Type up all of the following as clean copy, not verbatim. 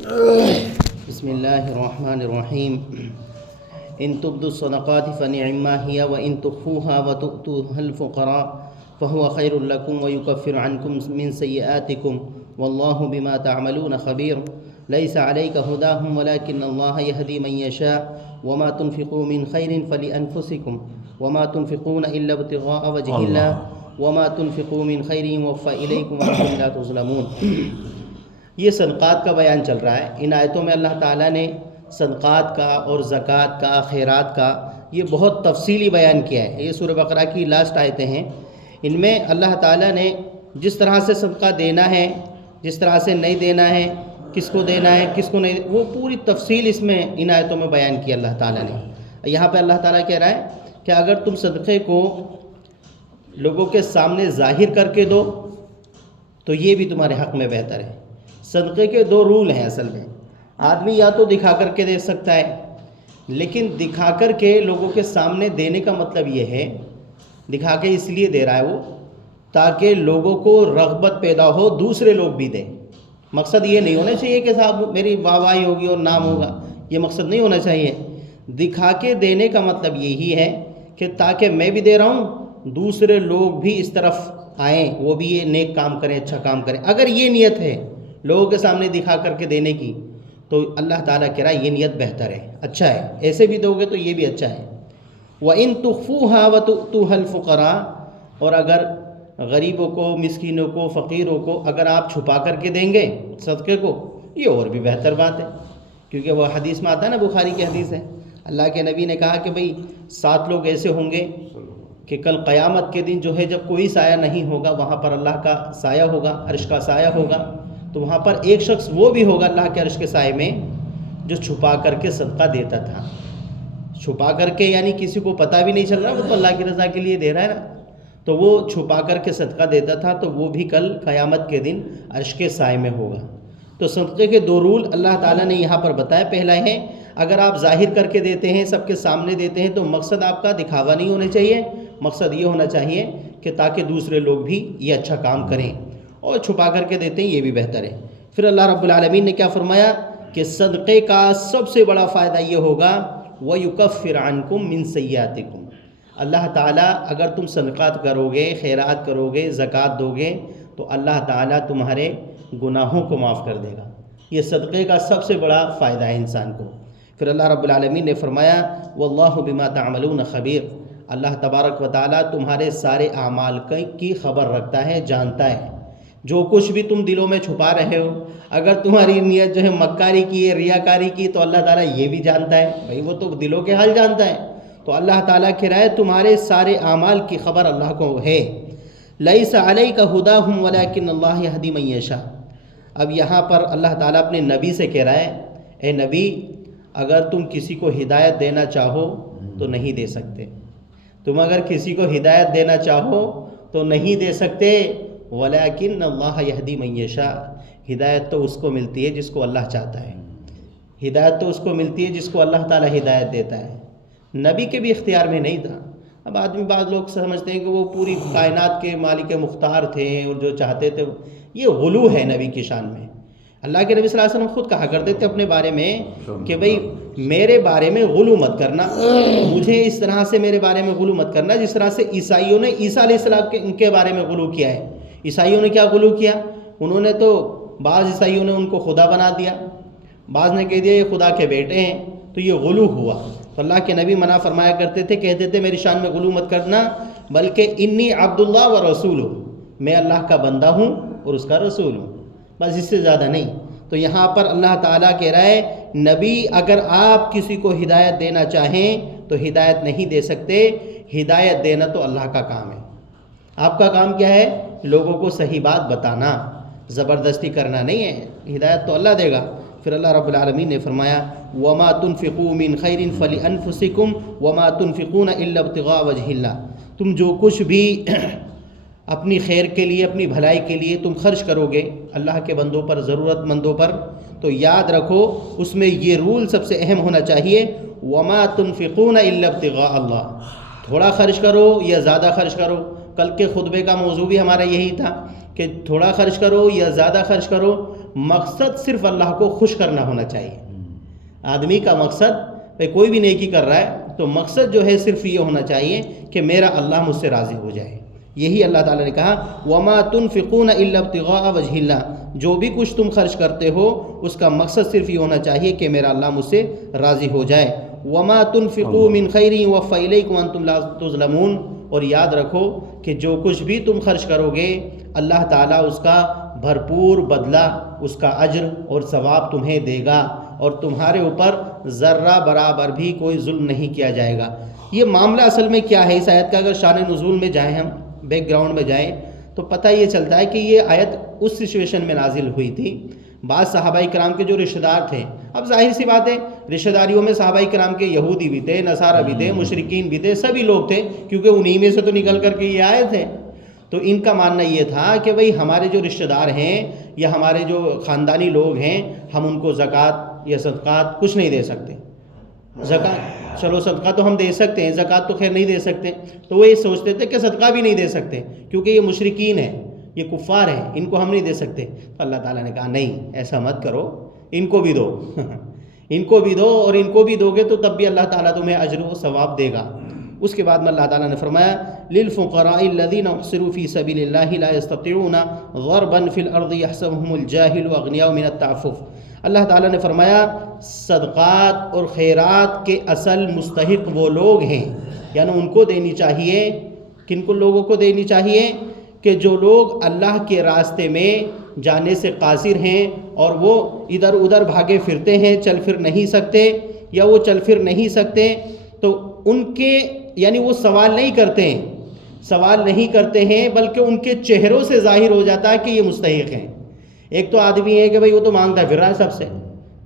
بسم اللہ الرحمن الرحیم ان تبدوا الصدقات فنعما هي وان تخفوها وتؤتوها الفقراء فهو خير لكم ويكفر عنكم من سيئاتكم والله بما تعملون خبير ليس عليك هداهم ولكن الله يهدي من يشاء وما تنفقوا من خير فلأنفسكم وما تنفقون إلا ابتغاء وجه الله وما تنفقوا من خير يوفى إليكم وأنتم لا تظلمون۔ یہ صدقات کا بیان چل رہا ہے۔ ان آیتوں میں اللہ تعالیٰ نے صدقات کا اور زکوٰۃ کا، خیرات کا یہ بہت تفصیلی بیان کیا ہے۔ یہ سورہ بقرہ کی لاسٹ آیتیں ہیں۔ ان میں اللہ تعالیٰ نے جس طرح سے صدقہ دینا ہے، جس طرح سے نہیں دینا ہے، کس کو دینا ہے کس کو نہیں، وہ پوری تفصیل اس میں ان آیتوں میں بیان کی اللہ تعالیٰ نے۔ یہاں پہ اللہ تعالیٰ کہہ رہا ہے کہ اگر تم صدقے کو لوگوں کے سامنے ظاہر کر کے دو تو یہ بھی تمہارے حق میں بہتر ہے۔ صدقے کے دو رول ہیں اصل میں۔ آدمی یا تو دکھا کر کے دے سکتا ہے، لیکن دکھا کر کے لوگوں کے سامنے دینے کا مطلب یہ ہے، دکھا کے اس لیے دے رہا ہے وہ تاکہ لوگوں کو رغبت پیدا ہو، دوسرے لوگ بھی دیں۔ مقصد یہ نہیں ہونا چاہیے کہ صاحب میری واہواہی ہوگی اور نام ہوگا، یہ مقصد نہیں ہونا چاہیے۔ دکھا کے دینے کا مطلب یہی ہے کہ تاکہ میں بھی دے رہا ہوں، دوسرے لوگ بھی اس طرف آئیں، وہ بھی یہ نیک کام کریں، اچھا کام کریں۔ اگر یہ نیت ہے لوگوں کے سامنے دکھا کر کے دینے کی تو اللہ تعالیٰ کہہ رہا ہے یہ نیت بہتر ہے، اچھا ہے، ایسے بھی دو گے تو یہ بھی اچھا ہے۔ وَإِن تُخْفُوهَا وَتُؤْتُوهَا الْفُقَرَاءَ، اور اگر غریبوں کو، مسکینوں کو، فقیروں کو اگر آپ چھپا کر کے دیں گے صدقے کو، یہ اور بھی بہتر بات ہے، کیونکہ وہ حدیث میں آتا ہے نا، بخاری کی حدیث ہے، اللہ کے نبی نے کہا کہ بھئی 7 لوگ ایسے ہوں گے کہ کل قیامت کے دن جو ہے جب کوئی سایہ نہیں ہوگا، وہاں پر اللہ کا سایہ ہوگا، عرش کا سایہ ہوگا، تو وہاں پر ایک شخص وہ بھی ہوگا اللہ کے عرش کے سائے میں جو چھپا کر کے صدقہ دیتا تھا۔ چھپا کر کے یعنی کسی کو پتہ بھی نہیں چل رہا، وہ تو اللہ کی رضا کے لیے دے رہا ہے نا، تو وہ چھپا کر کے صدقہ دیتا تھا، تو وہ بھی کل قیامت کے دن عرش کے سائے میں ہوگا۔ تو صدقے کے 2 رول اللہ تعالیٰ نے یہاں پر بتایا۔ پہلا ہے اگر آپ ظاہر کر کے دیتے ہیں، سب کے سامنے دیتے ہیں، تو مقصد آپ کا دکھاوا نہیں ہونا چاہیے، مقصد یہ ہونا چاہیے کہ تاکہ دوسرے لوگ بھی یہ اچھا کام کریں، اور چھپا کر کے دیتے ہیں یہ بھی بہتر ہے۔ پھر اللہ رب العالمین نے کیا فرمایا کہ صدقے کا سب سے بڑا فائدہ یہ ہوگا وَيُكَفِّرْ عَنْكُمْ مِنْ سَيِّئَاتِكُمْ، اللہ تعالیٰ اگر تم صدقات کرو گے، خیرات کرو گے، زکوٰۃ دو گے، تو اللہ تعالیٰ تمہارے گناہوں کو معاف کر دے گا۔ یہ صدقے کا سب سے بڑا فائدہ ہے انسان کو۔ پھر اللہ رب العالمین نے فرمایا وَاللَّهُ بِمَا تَعْمَلُونَ خَبِيرٌ، اللہ تبارک و تعالیٰ تمہارے سارے اعمال کی خبر رکھتا ہے، جانتا ہے۔ جو کچھ بھی تم دلوں میں چھپا رہے ہو، اگر تمہاری نیت جو ہے مکاری کی ہے، ریاکاری کی، تو اللہ تعالیٰ یہ بھی جانتا ہے، بھائی وہ تو دلوں کے حال جانتا ہے۔ تو اللہ تعالیٰ کہہ رہا ہے تمہارے سارے اعمال کی خبر اللہ کو ہے۔ لَيْسَ عَلَيْكَ هُدَاهُمْ وَلَكِنَّ اللَّهَ يَهْدِي مَن يَشَاءُ، اب یہاں پر اللہ تعالیٰ اپنے نبی سے کہہ رہا ہے اے نبی، اگر تم کسی کو ہدایت دینا چاہو تو نہیں دے سکتے، تم اگر کسی کو ہدایت دینا چاہو تو نہیں دے سکتے، وَلَكِنَّ اللَّهَ يَهْدِي مَن يَشَاءُ، ہدایت تو اس کو ملتی ہے جس کو اللہ چاہتا ہے، ہدایت تو اس کو ملتی ہے جس کو اللہ تعالیٰ ہدایت دیتا ہے۔ نبی کے بھی اختیار میں نہیں تھا۔ اب بعض لوگ سمجھتے ہیں کہ وہ پوری کائنات کے مالک مختار تھے اور جو چاہتے تھے، یہ غلو ہے نبی کی شان میں۔ اللہ کے نبی صلی اللہ علیہ وسلم خود کہا کرتے تھے اپنے بارے میں کہ بھئی میرے بارے میں غلو مت کرنا، مجھے اس طرح سے میرے بارے میں غلو مت کرنا جس طرح سے عیسائیوں نے عیسیٰ علیہ السلام کے بارے میں غلو کیا ہے۔ عیسائیوں نے کیا غلو کیا؟ انہوں نے تو بعض عیسائیوں نے ان کو خدا بنا دیا، بعض نے کہہ دیا یہ خدا کے بیٹے ہیں، تو یہ غلو ہوا۔ تو اللہ کے نبی منع فرمایا کرتے تھے، کہتے تھے میری شان میں غلو مت کرنا، بلکہ انی عبداللہ و رسول، میں اللہ کا بندہ ہوں اور اس کا رسول ہوں، بس اس سے زیادہ نہیں۔ تو یہاں پر اللہ تعالیٰ کہہ رہا ہے نبی اگر آپ کسی کو ہدایت دینا چاہیں تو ہدایت نہیں دے سکتے، ہدایت دینا تو اللہ کا کام ہے۔ آپ کا کام کیا ہے؟ لوگوں کو صحیح بات بتانا، زبردستی کرنا نہیں ہے، ہدایت تو اللہ دے گا۔ پھر اللہ رب العالمین نے فرمایا وَمَا تُنْفِقُوا مِنْ خَيْرٍ فَلِأَنفُسِكُمْ وَمَا تُنْفِقُونَ إِلَّا ابْتِغَاءَ وَجْهِ اللَّهِ، تم جو کچھ بھی اپنی خیر کے لیے، اپنی بھلائی کے لیے تم خرچ کرو گے اللہ کے بندوں پر، ضرورت مندوں پر، تو یاد رکھو اس میں یہ رول سب سے اہم ہونا چاہیے وَمَا تُنْفِقُونَ إِلَّا ابْتِغَاءَ اللَّهِ، تھوڑا خرچ کرو یا زیادہ خرچ کرو۔ کل کے خطبے کا موضوع بھی ہمارا یہی تھا کہ تھوڑا خرچ کرو یا زیادہ خرچ کرو، مقصد صرف اللہ کو خوش کرنا ہونا چاہیے. آدمی کا مقصد کوئی بھی نیکی کر رہا ہے تو مقصد جو ہے صرف یہ ہونا چاہیے کہ میرا اللہ مجھ سے راضی ہو جائے. یہی اللہ تعالیٰ نے کہا وَمَا تُنْفِقُونَ إِلَّا ابْتِغَاءَ وَجْهِ اللَّهِ، جو بھی کچھ تم خرچ کرتے ہو اس کا مقصد صرف یہ ہونا چاہیے کہ میرا اللہ مجھ سے راضی ہو جائے. وَمَا تُنْفِقُوا مِنْ خَيْرٍ يُوَفَّ إِلَيْكُمْ وَأَنْتُمْ لَا تُظْلَمُونَ، اور یاد رکھو کہ جو کچھ بھی تم خرچ کرو گے اللہ تعالیٰ اس کا بھرپور بدلہ، اس کا اجر اور ثواب تمہیں دے گا، اور تمہارے اوپر ذرہ برابر بھی کوئی ظلم نہیں کیا جائے گا. یہ معاملہ اصل میں کیا ہے اس آیت کا؟ اگر شان نزول میں جائیں، ہم بیک گراؤنڈ میں جائیں تو پتہ یہ چلتا ہے کہ یہ آیت اس سچویشن میں نازل ہوئی تھی. بعض صحابہ کرام کے جو رشتہ دار تھے، اب ظاہر سی بات ہے رشتہ داریوں میں صحابہ کرام کے یہودی بھی تھے، نصارہ بھی تھے، مشرکین بھی تھے، سبھی لوگ تھے، کیونکہ انہی میں سے تو نکل کر کے یہ آئے تھے. تو ان کا ماننا یہ تھا کہ بھئی ہمارے جو رشتہ دار ہیں یا ہمارے جو خاندانی لوگ ہیں ہم ان کو زکوٰۃ یا صدقات کچھ نہیں دے سکتے. زکوٰۃ چلو صدقہ تو ہم دے سکتے ہیں، زکوٰۃ تو خیر نہیں دے سکتے. تو وہ یہ سوچتے تھے کہ صدقہ بھی نہیں دے سکتے کیونکہ یہ مشرکین ہیں، یہ کفار ہیں، ان کو ہم نہیں دے سکتے. تو اللہ تعالیٰ نے کہا نہیں ایسا مت کرو، ان کو بھی دو ان کو بھی دو، اور ان کو بھی دو گے تو تب بھی اللہ تعالیٰ تمہیں اجر و ثواب دے گا. اس کے بعد میں اللہ تعالیٰ نے فرمایا لِلْفُقَرَاءِ الَّذِينَ اُحْصِرُوا فِي سَبِيلِ اللَّهِ لَا يَسْتَطِيعُونَ ضَرْبًا فِي الْأَرْضِ يَحْسَبُهُمُ الْجَاهِلُ أَغْنِيَاءَ مِنَ التَّعَفُّفِ. اللہ تعالیٰ نے فرمایا صدقات اور خیرات کے اصل مستحق وہ لوگ ہیں، یعنی ان کو دینی چاہیے. کن کو لوگوں کو دینی چاہیے؟ کہ جو لوگ اللہ کے راستے میں جانے سے قاصر ہیں اور وہ ادھر ادھر بھاگے پھرتے ہیں، چل پھر نہیں سکتے یا وہ چل پھر نہیں سکتے، تو ان کے یعنی وہ سوال نہیں کرتے ہیں بلکہ ان کے چہروں سے ظاہر ہو جاتا ہے کہ یہ مستحق ہیں. ایک تو آدمی ہے کہ بھئی وہ تو مانگتا پھر رہا ہے، سب سے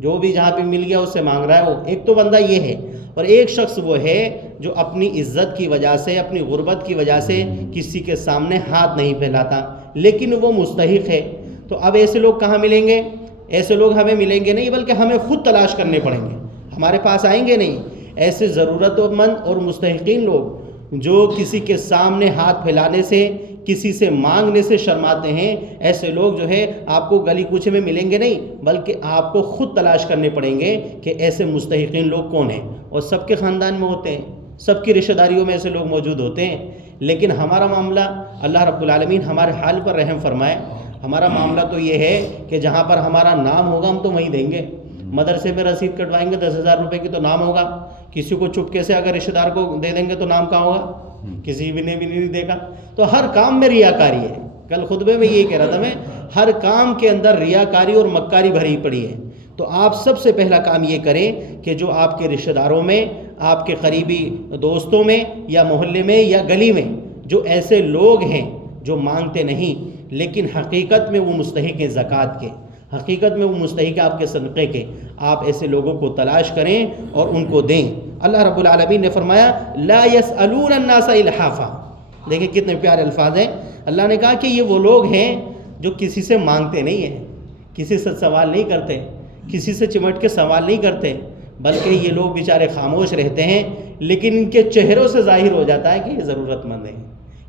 جو بھی جہاں پہ مل گیا اس سے مانگ رہا ہے، وہ ایک تو بندہ یہ ہے. اور ایک شخص وہ ہے جو اپنی عزت کی وجہ سے، اپنی غربت کی وجہ سے کسی کے سامنے ہاتھ نہیں پھیلاتا لیکن وہ مستحق ہے. تو اب ایسے لوگ کہاں ملیں گے؟ ایسے لوگ ہمیں ملیں گے نہیں بلکہ ہمیں خود تلاش کرنے پڑیں گے، ہمارے پاس آئیں گے نہیں. ایسے ضرورت مند اور مستحقین لوگ جو کسی کے سامنے ہاتھ پھیلانے سے، کسی سے مانگنے سے شرماتے ہیں، ایسے لوگ جو ہے آپ کو گلی کوچے میں ملیں گے نہیں بلکہ آپ کو خود تلاش کرنے پڑیں گے کہ ایسے مستحقین لوگ کون ہیں. اور سب کے خاندان میں ہوتے ہیں، سب کی رشتہ داریوں میں ایسے لوگ موجود ہوتے ہیں. لیکن ہمارا معاملہ اللہ رب العالمین ہمارے حال پر رحم فرمائے. ہمارا معاملہ تو یہ ہے کہ جہاں پر ہمارا نام ہوگا ہم تو وہیں دیں گے. مدرسے میں رسید کٹوائیں گے 10,000 روپے کی تو نام ہوگا. کسی کو چپکے سے اگر رشتہ دار کو دے دیں گے تو نام کہاں ہوگا؟ کسی بھی نے بھی نہیں دیکھا. تو ہر کام میں ریاکاری ہے. کل خطبے میں یہ کہہ رہا تھا میں، ہر کام کے اندر ریاکاری اور مکاری بھری پڑی ہے. تو آپ سب سے پہلا کام یہ کریں کہ جو آپ کے رشتہ داروں میں، آپ کے قریبی دوستوں میں یا محلے میں یا گلی میں جو ایسے لوگ ہیں جو مانگتے نہیں لیکن حقیقت میں وہ مستحق ہیں زکوٰۃ کے، حقیقت میں وہ مستحق ہے آپ کے صدقے کے، آپ ایسے لوگوں کو تلاش کریں اور ان کو دیں. اللہ رب العالمین نے فرمایا لا يسألون الناس الحافا. دیکھیں کتنے پیارے الفاظ ہیں. اللہ نے کہا کہ یہ وہ لوگ ہیں جو کسی سے مانگتے نہیں ہیں، کسی سے سوال نہیں کرتے، کسی سے چمٹ کے سوال نہیں کرتے، بلکہ یہ لوگ بیچارے خاموش رہتے ہیں لیکن ان کے چہروں سے ظاہر ہو جاتا ہے کہ یہ ضرورت مند ہیں.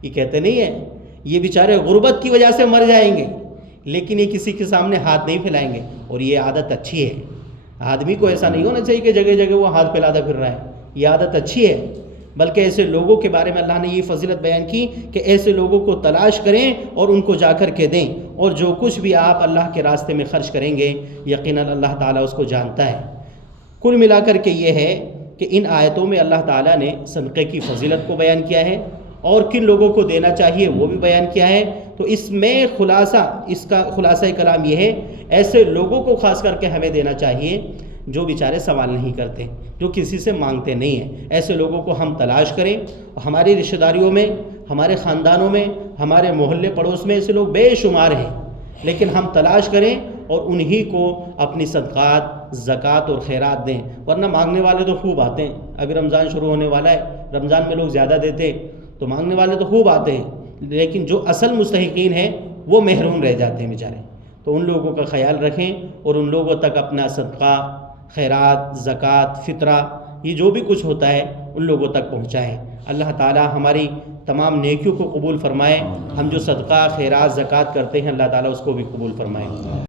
یہ کہتے نہیں ہیں یہ بیچارے غربت کی وجہ سے مر جائیں گے لیکن یہ کسی کے سامنے ہاتھ نہیں پھیلائیں گے. اور یہ عادت اچھی ہے. آدمی کو ایسا نہیں ہونا چاہیے کہ جگہ جگہ وہ ہاتھ پھیلاتا پھر رہا ہے. یہ عادت اچھی ہے، بلکہ ایسے لوگوں کے بارے میں اللہ نے یہ فضیلت بیان کی کہ ایسے لوگوں کو تلاش کریں اور ان کو جا کر کے دیں. اور جو کچھ بھی آپ اللہ کے راستے میں خرچ کریں گے یقیناً اللہ تعالیٰ اس کو جانتا ہے. کل ملا کر کے یہ ہے کہ ان آیتوں میں اللہ تعالیٰ نے صدقے کی فضیلت کو بیان کیا ہے اور کن لوگوں کو دینا چاہیے وہ بھی بیان کیا ہے. تو اس میں اس کا خلاصہ کلام یہ ہے ایسے لوگوں کو خاص کر کے ہمیں دینا چاہیے جو بیچارے سوال نہیں کرتے، جو کسی سے مانگتے نہیں ہیں. ایسے لوگوں کو ہم تلاش کریں. ہماری رشتہ داریوں میں، ہمارے خاندانوں میں، ہمارے محلے پڑوس میں ایسے لوگ بے شمار ہیں لیکن ہم تلاش کریں اور انہی کو اپنی صدقات، زکوٰۃ اور خیرات دیں. ورنہ مانگنے والے تو خوب آتے ہیں. ابھی رمضان شروع ہونے والا ہے، رمضان میں لوگ زیادہ دیتے تو مانگنے والے تو خوب آتے ہیں لیکن جو اصل مستحقین ہیں وہ محروم رہ جاتے ہیں بیچارے. تو ان لوگوں کا خیال رکھیں اور ان لوگوں تک اپنا صدقہ، خیرات، زکوٰۃ، فطرہ، یہ جو بھی کچھ ہوتا ہے ان لوگوں تک پہنچائیں. اللہ تعالیٰ ہماری تمام نیکیوں کو قبول فرمائے. ہم جو صدقہ، خیرات، زکوٰۃ کرتے ہیں اللہ تعالیٰ اس کو بھی قبول فرمائے.